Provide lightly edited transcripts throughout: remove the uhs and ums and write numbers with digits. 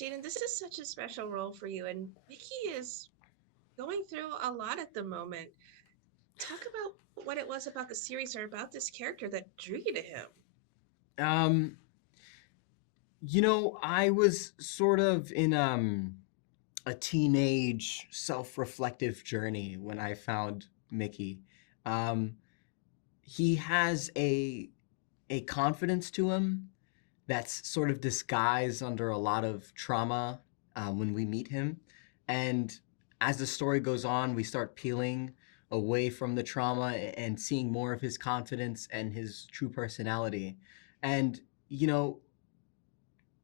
Jaden, this is such a special role for you, and Mickey is going through a lot at the moment. Talk about what it was about the series or about this character that drew you to him. Um, I was sort of in a teenage self-reflective journey when I found Mickey. Um, he has a confidence to him that's sort of disguised under a lot of trauma when we meet him. And as the story goes on, we start peeling away from the trauma and seeing more of his confidence and his true personality. And, you know,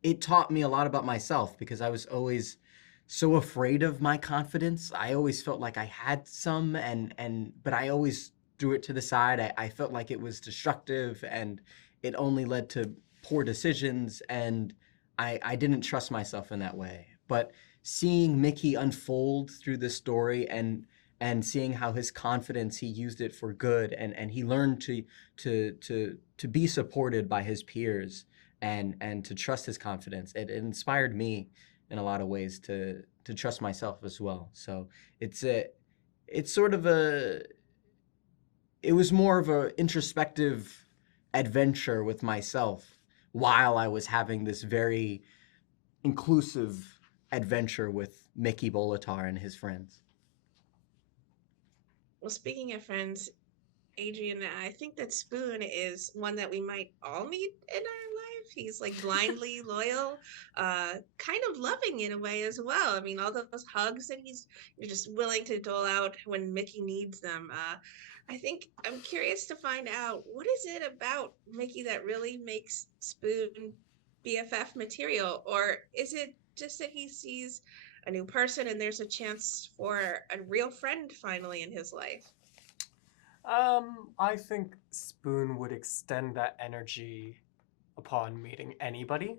it taught me a lot about myself because I was always so afraid of my confidence. I always felt like I had some and but I always threw it to the side. I felt like it was destructive and it only led to poor decisions and I didn't trust myself in that way. But seeing Mickey unfold through the story and seeing how his confidence he used it for good and he learned to be supported by his peers and to trust his confidence. It inspired me in a lot of ways to trust myself as well. So it's a it's sort of a it was more of a introspective adventure with myself while I was having this very inclusive adventure with Mickey Bolitar and his friends. Well, speaking of friends, Adrian, I think that Spoon is one that we might all need in our life. He's like blindly loyal, kind of loving in a way as well. I mean, all those hugs that you're just willing to dole out when Mickey needs them. I think I'm curious to find out what is it about Mickey that really makes Spoon BFF material, or is it just that he sees a new person and there's a chance for a real friend finally in his life? I think Spoon would extend that energy upon meeting anybody.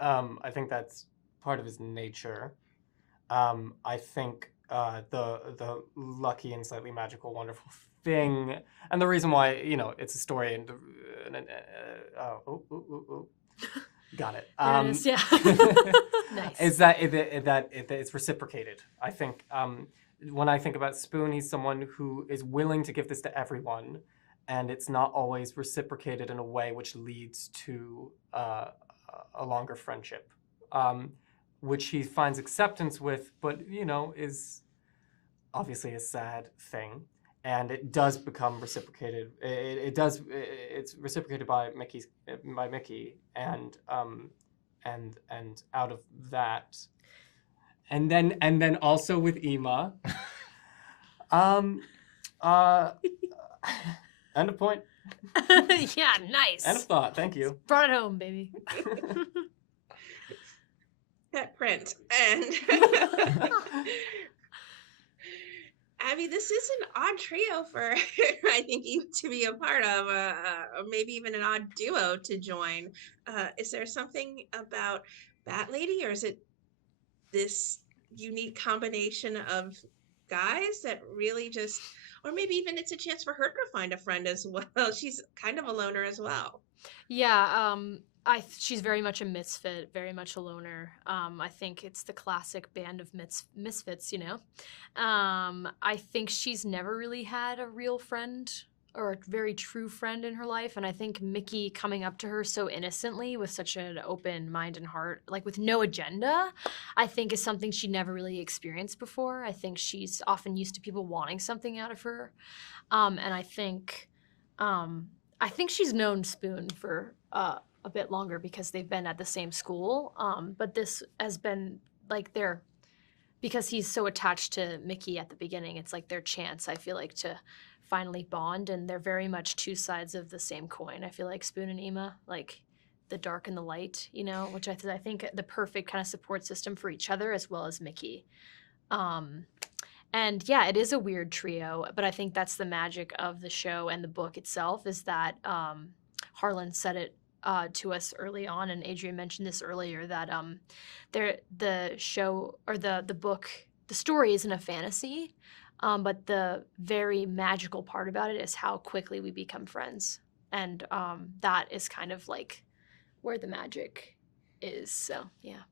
I think that's part of his nature. I think the lucky and slightly magical, wonderful thing, and the reason why it's a story and got it. There it is. Yeah. Nice. Is that it's reciprocated. I think when I think about Spoon, he's someone who is willing to give this to everyone, and it's not always reciprocated in a way which leads to a longer friendship, which he finds acceptance with, but is obviously a sad thing. And it does become reciprocated. It's reciprocated by Mickey, and out of that, and then also with Ema. End of point. Yeah, nice. End of thought. Thank you. Brought it home, baby. Pet print. And Abby, this is an odd trio for I think you to be a part of, or maybe even an odd duo to join. Is there something about Bat Lady, or is it this unique combination of guys that really just, or maybe even it's a chance for her to find a friend as well? She's kind of a loner as well. Yeah, she's very much a misfit, very much a loner. I think it's the classic band of misfits, I think she's never really had a real friend or a very true friend in her life, and I think Mickey coming up to her so innocently with such an open mind and heart, like with no agenda, I think is something she never really experienced before. I think she's often used to people wanting something out of her, and I think she's known Spoon for a bit longer because they've been at the same school. But this has been like because he's so attached to Mickey at the beginning, it's like their chance, I feel like, to finally bond. And they're very much two sides of the same coin. I feel like Spoon and Ema, like the dark and the light, which I think the perfect kind of support system for each other as well as Mickey. And yeah, it is a weird trio, but I think that's the magic of the show and the book itself is that Harlan said it to us early on, and Adrian mentioned this earlier, that the show or the book, the story isn't a fantasy, but the very magical part about it is how quickly we become friends, and that is kind of like where the magic is. So yeah.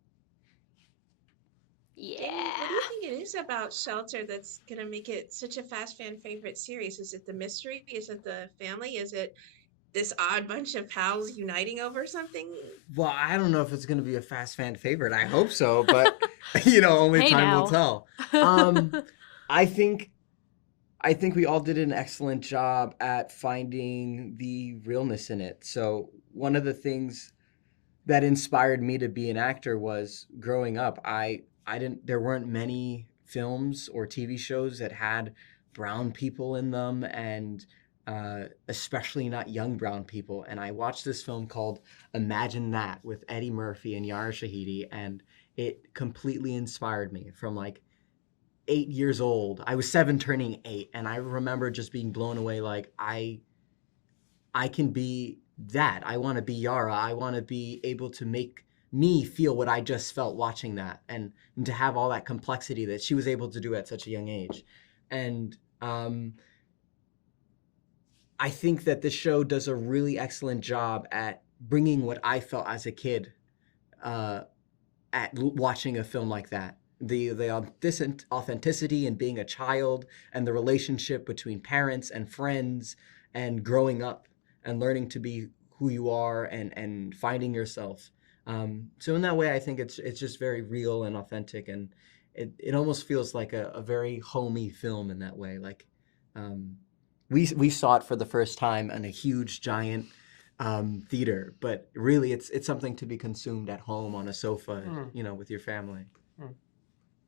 is about Shelter that's gonna make it such a fast fan favorite series? Is it the mystery? Is it the family? Is it this odd bunch of pals uniting over something? Well, I don't know if it's going to be a fast fan favorite. I hope so, but you know, only Hey time will now. tell. Um, I think I think we all did an excellent job at finding the realness in it. So one of the things that inspired me to be an actor was growing up. I didn't there weren't many films or TV shows that had brown people in them, and especially not young brown people. And I watched this film called Imagine That with Eddie Murphy and Yara Shahidi, and it completely inspired me from like 8 years old. I was seven turning eight, and I remember just being blown away. Like I can be that. I want to be Yara. I want to be able to make me feel what I just felt watching that, and to have all that complexity that she was able to do at such a young age. And I think that this show does a really excellent job at bringing what I felt as a kid uh, watching a film like that. The authenticity and being a child, and the relationship between parents and friends, and growing up and learning to be who you are, and finding yourself. So in that way, I think it's just very real and authentic, and it almost feels like a very homey film in that way. Like um, we saw it for the first time in a huge giant theater, but really it's something to be consumed at home on a sofa, Mm. you know, with your family.